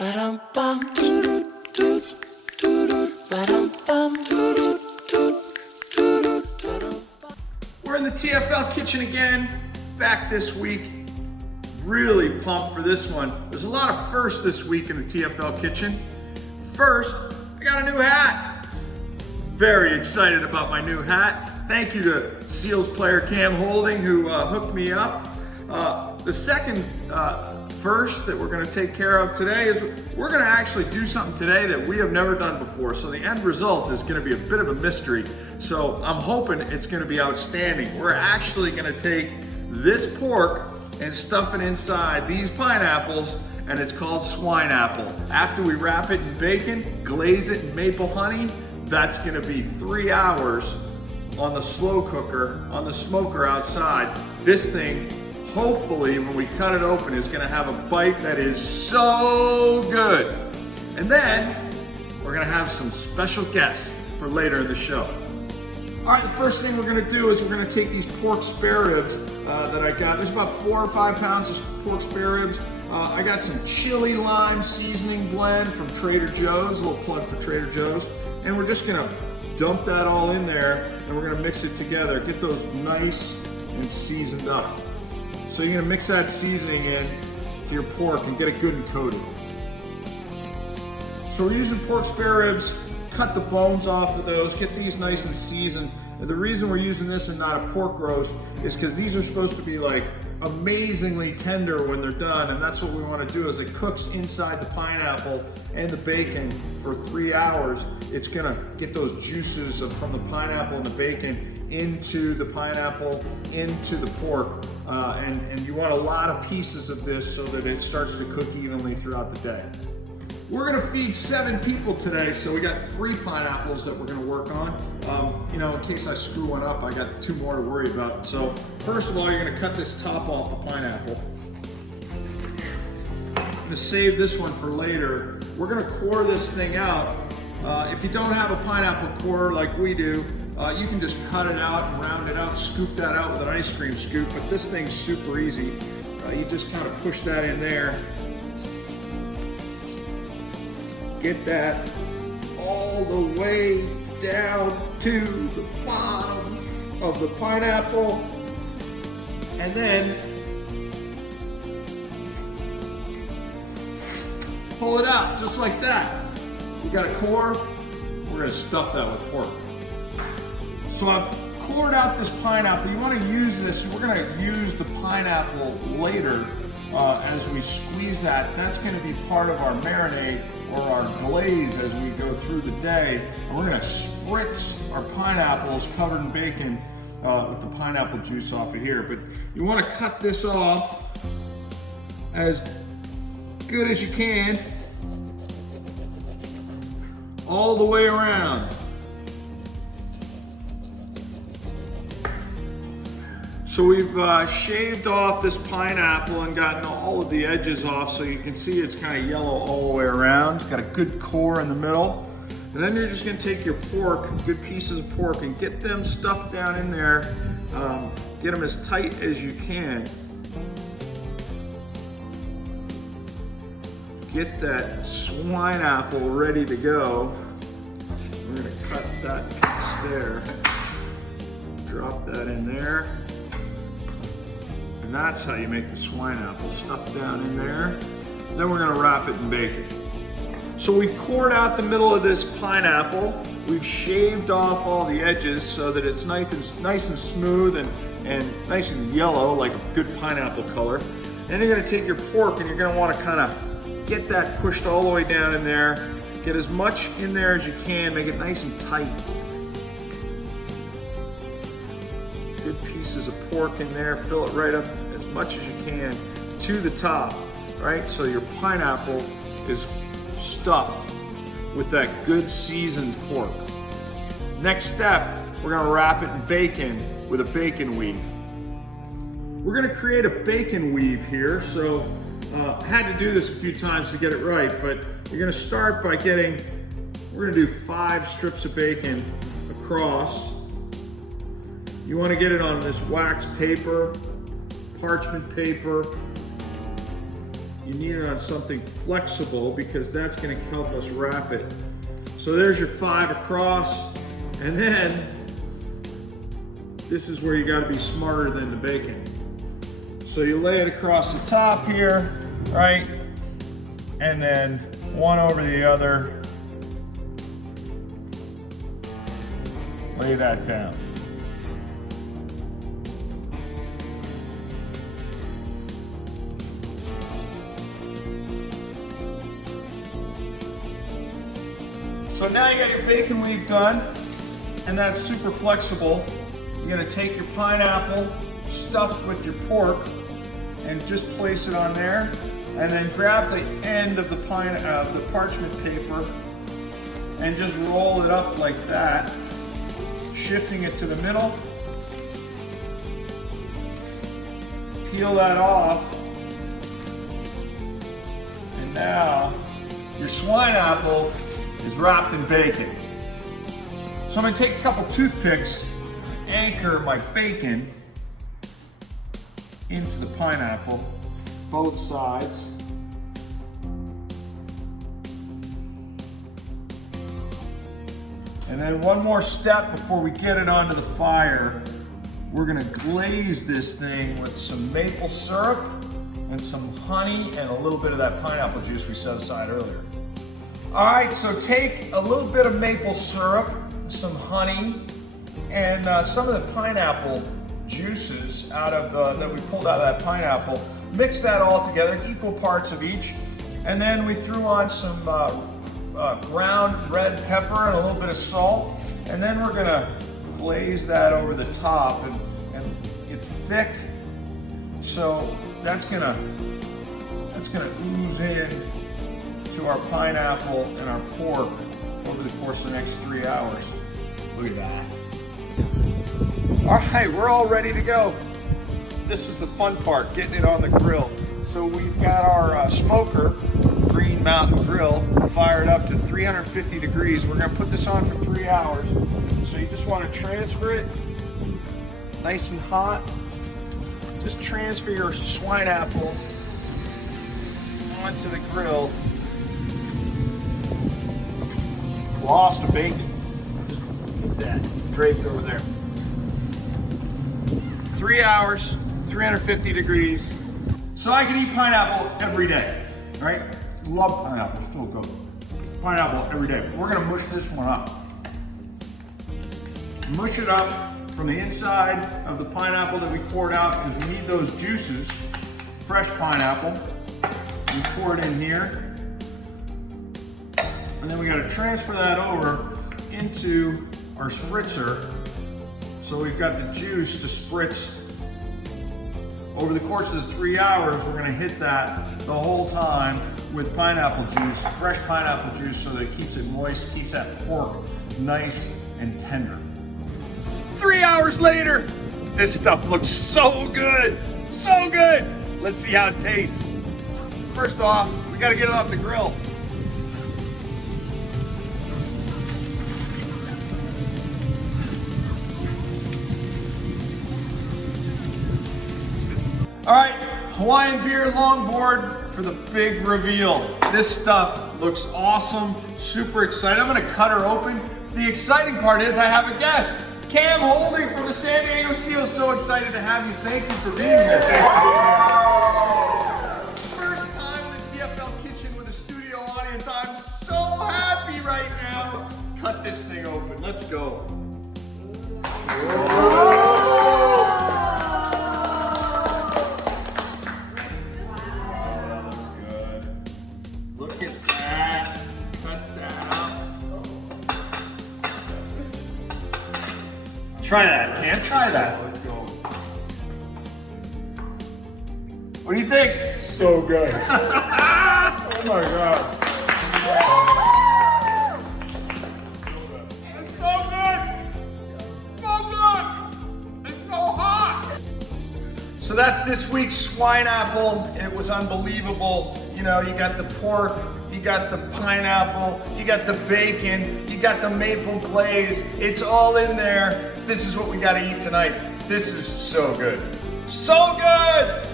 We're in the TFL Kitchen again, back this week. Really pumped for this one. There's a lot of firsts this week in the TFL Kitchen. First, I got a new hat. Very excited about my new hat. Thank you to Seals player Cam Holding who hooked me up. The second first that we're going to take care of today is we're going to actually do something today that we have never done before. So the end result is going to be a bit of a mystery. So I'm hoping it's going to be outstanding. We're actually going to take this pork and stuff it inside these pineapples, and it's called Swineapple. After we wrap it in bacon, glaze it in maple honey, that's going to be 3 hours on the slow cooker, on the smoker outside. This thing, hopefully, when we cut it open, is gonna have a bite that is so good. And then, we're gonna have some special guests for later in the show. All right, the first thing we're gonna do is we're gonna take these pork spare ribs that I got. There's about 4 or 5 pounds of pork spare ribs. I got some chili lime seasoning blend from Trader Joe's, a little plug for Trader Joe's. And we're just gonna dump that all in there, and we're gonna mix it together, get those nice and seasoned up. So you're gonna mix that seasoning in to your pork and get it good and coated. So we're using pork spare ribs, cut the bones off of those, get these nice and seasoned. And the reason we're using this and not a pork roast is because these are supposed to be like amazingly tender when they're done, and that's what we want to do. As it cooks inside the pineapple and the bacon for 3 hours, it's gonna get those juices from the pineapple and the bacon into the pineapple, into the pork, and you want a lot of pieces of this so that it starts to cook evenly throughout the day. We're gonna feed 7 people today, so we got 3 pineapples that we're gonna work on. In case I screw one up, I got 2 more to worry about. So first of all, you're gonna cut this top off the pineapple. I'm gonna save this one for later. We're gonna core this thing out. If you don't have a pineapple core like we do, you can just cut it out and round it out, scoop that out with an ice cream scoop, but this thing's super easy. You just kind of push that in there. Get that all the way down to the bottom of the pineapple, and then pull it out just like that. We got a core, we're gonna stuff that with pork. So I've cored out this pineapple. You wanna use this, we're gonna use the pineapple later as we squeeze that. That's gonna be part of our marinade or our glaze as we go through the day. And we're gonna spritz our pineapples covered in bacon with the pineapple juice off of here. But you wanna cut this off as good as you can, all the way around. So we've shaved off this pineapple and gotten all of the edges off, so you can see it's kind of yellow all the way around. It's got a good core in the middle. And then you're just gonna take your pork, good pieces of pork, and get them stuffed down in there. Get them as tight as you can. Get that swine apple ready to go. We're gonna cut that piece there. Drop that in there. And that's how you make the swine apple, stuff down in there. Then we're gonna wrap it in bacon. So we've cored out the middle of this pineapple. We've shaved off all the edges so that it's nice and smooth and nice and yellow, like a good pineapple color. Then you're gonna take your pork and you're gonna wanna kinda get that pushed all the way down in there. Get as much in there as you can, make it nice and tight. Good pieces of pork in there, fill it right up as much as you can to the top, right? So your pineapple is stuffed with that good seasoned pork. Next step, we're gonna wrap it in bacon with a bacon weave. We're gonna create a bacon weave here, so I had to do this a few times to get it right, but you're gonna start by we're gonna do 5 strips of bacon across. You wanna get it on this wax paper, parchment paper. you need it on something flexible because that's going to help us wrap it. So there's your 5 across, and then this is where you got to be smarter than the bacon. So you lay it across the top here, right? And then one over the other. Lay that down. So now you got your bacon weave done, and that's super flexible. You're gonna take your pineapple stuffed with your pork and just place it on there, and then grab the end of the parchment paper and just roll it up like that, shifting it to the middle. Peel that off, and now your Swineapple is wrapped in bacon. So I'm gonna take a couple toothpicks, anchor my bacon into the pineapple, both sides. And then one more step before we get it onto the fire. We're gonna glaze this thing with some maple syrup and some honey and a little bit of that pineapple juice we set aside earlier. All right, so take a little bit of maple syrup, some honey, and some of the pineapple juices that we pulled out of that pineapple. Mix that all together, equal parts of each. And then we threw on some ground red pepper and a little bit of salt. And then we're gonna glaze that over the top, and it's thick. So that's gonna ooze in to our pineapple and our pork over the course of the next 3 hours. Look at that. All right, we're all ready to go. This is the fun part, getting it on the grill. So we've got our smoker, Green Mountain Grill, fired up to 350 degrees. We're gonna put this on for 3 hours. So you just wanna transfer it nice and hot. Just transfer your Swineapple onto the grill. Lost the bacon. Look at that, draped over there. 3 hours, 350 degrees. So I can eat pineapple every day, right? Love pineapple, still good. Pineapple every day. We're gonna mush this one up. Mush it up from the inside of the pineapple that we poured out because we need those juices. Fresh pineapple. We pour it in here. And then we gotta transfer that over into our spritzer. So we've got the juice to spritz. Over the course of the 3 hours, we're gonna hit that the whole time with pineapple juice, fresh pineapple juice, so that it keeps it moist, keeps that pork nice and tender. 3 hours later, this stuff looks so good, so good. Let's see how it tastes. First off, we gotta get it off the grill. All right, Hawaiian beer longboard for the big reveal. This stuff looks awesome, super excited. I'm gonna cut her open. The exciting part is I have a guest, Cam Holding from the San Diego Seals. So excited to have you. Thank you for being here. Thank you for being here. First time in the TFL Kitchen with a studio audience. I'm so happy right now. Cut this thing open, let's go. Try that, Cam. Try that. Let's go. What do you think? So good. Oh my God. It's so good. So good. It's so hot. So that's this week's Swineapple. It was unbelievable. You know, you got the pork, you got the pineapple, you got the bacon, you got the maple glaze. It's all in there. This is what we gotta eat tonight. This is so good. So good!